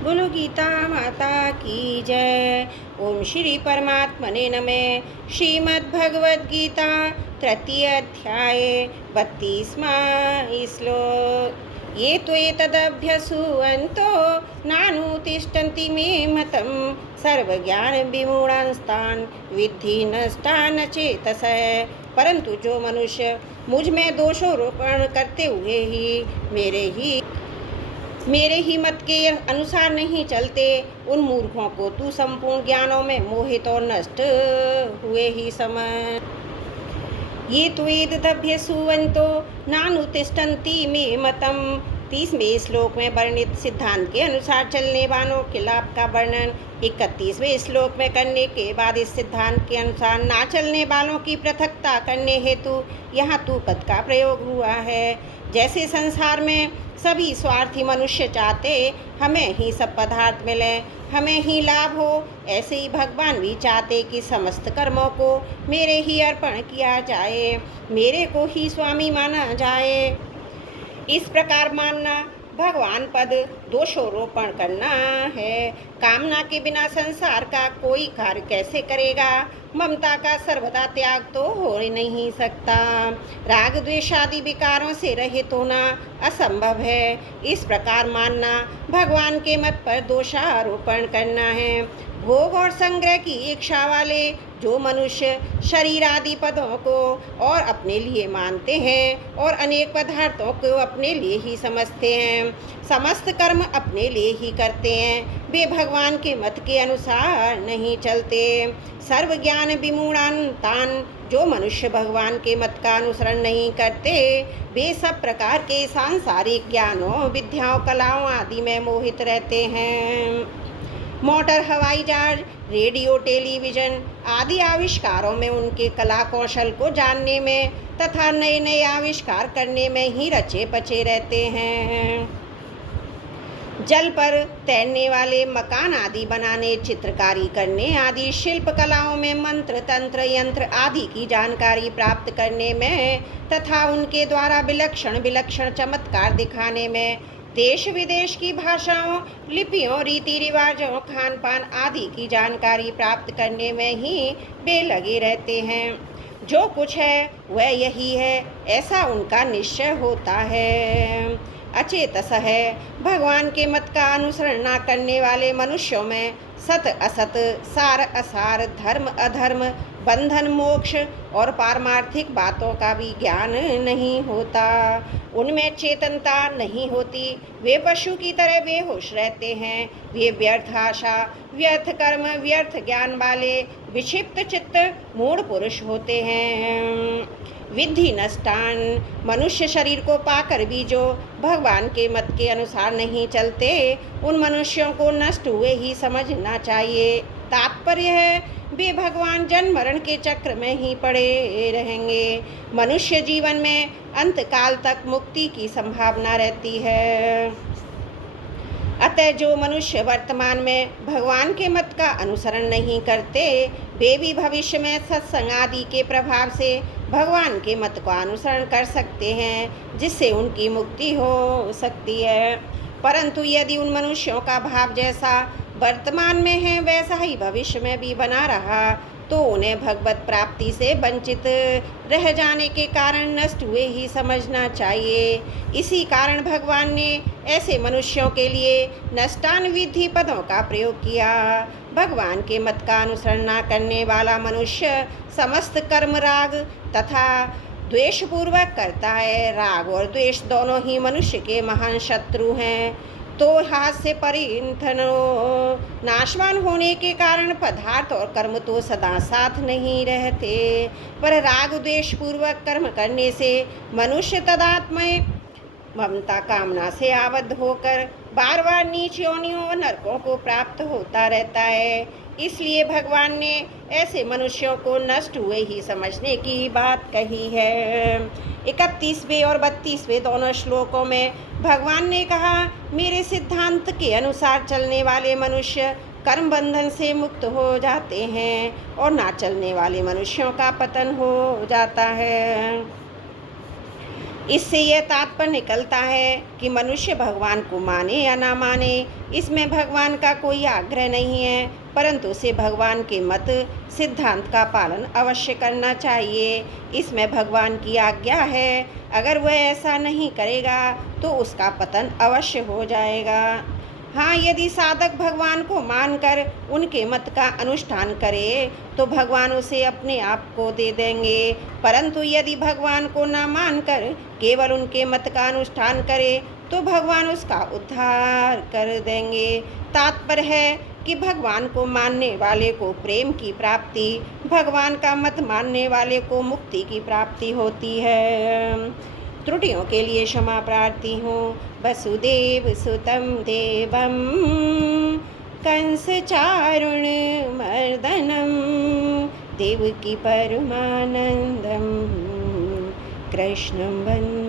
बोलो गीता माता की जय। ओम श्री परमात्मने नमः। श्रीमद् भगवद गीता तृतीय अध्याय 32वां श्लोक। ये तो एतदभ्यसूयन्तो नानुतिष्ठन्ति मे मतं सर्वज्ञान विमूढांस्तान् विद्धि नष्टान् चेतसः। परंतु जो मनुष्य मुझ में दोषारोपण करते हुए ही मेरे ही मत के अनुसार नहीं चलते, उन मूर्खों को तू संपूर्ण ज्ञानों में मोहित और नष्ट हुए ही समझ। ये त्वेदभ्य सुवंतो नानुतिष्ठन्ति मे मतम। 30वें श्लोक में वर्णित सिद्धांत के अनुसार चलने वालों के लाभ का वर्णन 31वें श्लोक में करने के बाद इस सिद्धांत के अनुसार ना चलने वालों की पृथकता करने हेतु यहाँ तू पद का प्रयोग हुआ है। जैसे संसार में सभी स्वार्थी मनुष्य चाहते हमें ही सब पदार्थ मिले, हमें ही लाभ हो, ऐसे ही भगवान भी चाहते कि समस्त कर्मों को मेरे ही अर्पण किया जाए, मेरे को ही स्वामी माना जाए। इस प्रकार मानना भगवान पद दोषारोपण करना है। कामना के बिना संसार का कोई कार्य कैसे करेगा? ममता का सर्वदा त्याग तो हो ही नहीं सकता। राग द्वेष आदि विकारों से रहित होना असंभव है। इस प्रकार मानना भगवान के मत पर दोषारोपण करना है। भोग और संग्रह की इच्छा वाले जो मनुष्य शरीर आदि पदों को और अपने लिए मानते हैं और अनेक पदार्थों को अपने लिए ही समझते हैं, समस्त कर्म अपने लिए ही करते हैं, वे भगवान के मत के अनुसार नहीं चलते। सर्व ज्ञान विमूढ़ान्तान्, जो मनुष्य भगवान के मत का अनुसरण नहीं करते, वे सब प्रकार के सांसारिक ज्ञानों विद्याओं कलाओं आदि में मोहित रहते हैं। मोटर हवाई जहाज रेडियो टेलीविज़न आदि आविष्कारों में उनके कला कौशल को जानने में तथा नए नए आविष्कार करने में ही रचे पचे रहते हैं। जल पर तैरने वाले मकान आदि बनाने, चित्रकारी करने आदि शिल्प कलाओं में मंत्र तंत्र यंत्र आदि की जानकारी प्राप्त करने में तथा उनके द्वारा विलक्षण विलक्षण चमत्कार दिखाने में, देश विदेश की भाषाओं, लिपियों, रीति रिवाजों, खान पान आदि की जानकारी प्राप्त करने में ही वे लगे रहते हैं। जो कुछ है वह यही है, ऐसा उनका निश्चय होता है। अचेतस है। भगवान के मत का अनुसरण न करने वाले मनुष्यों में सत असत, सार असार, धर्म अधर्म, बंधन मोक्ष और पारमार्थिक बातों का भी ज्ञान नहीं होता। उनमें चेतनता नहीं होती, वे पशु की तरह बेहोश रहते हैं। वे व्यर्थ आशा, व्यर्थ कर्म, व्यर्थ ज्ञान वाले विक्षिप्त चित्त मूढ़ पुरुष होते हैं। विद्धि नष्टान, मनुष्य शरीर को पाकर भी जो भगवान के मत के अनुसार नहीं चलते, उन मनुष्यों को नष्ट हुए ही समझना चाहिए। तात्पर्य है वे भगवान जन्म मरण के चक्र में ही पड़े रहेंगे। मनुष्य जीवन में अंतकाल तक मुक्ति की संभावना रहती है। अतः जो मनुष्य वर्तमान में भगवान के मत का अनुसरण नहीं करते, वे भी भविष्य में सत्संग आदि के प्रभाव से भगवान के मत का अनुसरण कर सकते हैं, जिससे उनकी मुक्ति हो सकती है। परंतु यदि उन मनुष्यों का भाव जैसा वर्तमान में है वैसा ही भविष्य में भी बना रहा, तो उन्हें भगवत प्राप्ति से वंचित रह जाने के कारण नष्ट हुए ही समझना चाहिए। इसी कारण भगवान ने ऐसे मनुष्यों के लिए नष्टान विधि पदों का प्रयोग किया। भगवान के मत का अनुसरण न करने वाला मनुष्य समस्त कर्म राग तथा द्वेषपूर्वक करता है। राग और द्वेष दोनों ही मनुष्य के महान शत्रु हैं। तो हाथ से परिंथनो, नाशवान होने के कारण पदार्थ और कर्म तो सदा साथ नहीं रहते, पर राग द्वेष पूर्वक कर्म करने से मनुष्य तदात्मय ममता कामना से आबद्ध होकर बार बार नीच योनियों और नरकों को प्राप्त होता रहता है। इसलिए भगवान ने ऐसे मनुष्यों को नष्ट हुए ही समझने की बात कही है। 31वें और 32वें दोनों श्लोकों में भगवान ने कहा, मेरे सिद्धांत के अनुसार चलने वाले मनुष्य कर्म बंधन से मुक्त हो जाते हैं और ना चलने वाले मनुष्यों का पतन हो जाता है। इससे यह तात्पर्य निकलता है कि मनुष्य भगवान को माने या ना माने, इसमें भगवान का कोई आग्रह नहीं है, परंतु उसे भगवान के मत सिद्धांत का पालन अवश्य करना चाहिए। इसमें भगवान की आज्ञा है। अगर वह ऐसा नहीं करेगा तो उसका पतन अवश्य हो जाएगा। हाँ, यदि साधक भगवान को मानकर उनके मत का अनुष्ठान करे तो भगवान उसे अपने आप को दे देंगे, परंतु यदि भगवान को ना मानकर केवल उनके मत का अनुष्ठान करे तो भगवान उसका उद्धार कर देंगे। तात्पर्य है कि भगवान को मानने वाले को प्रेम की प्राप्ति, भगवान का मत मानने वाले को मुक्ति की प्राप्ति होती है। त्रुटियों के लिए क्षमा प्रार्थी हूँ। वसुदेव सुतं देवं कंस चारुण मर्दनम देवकी परमानंदम कृष्णं वन्दे।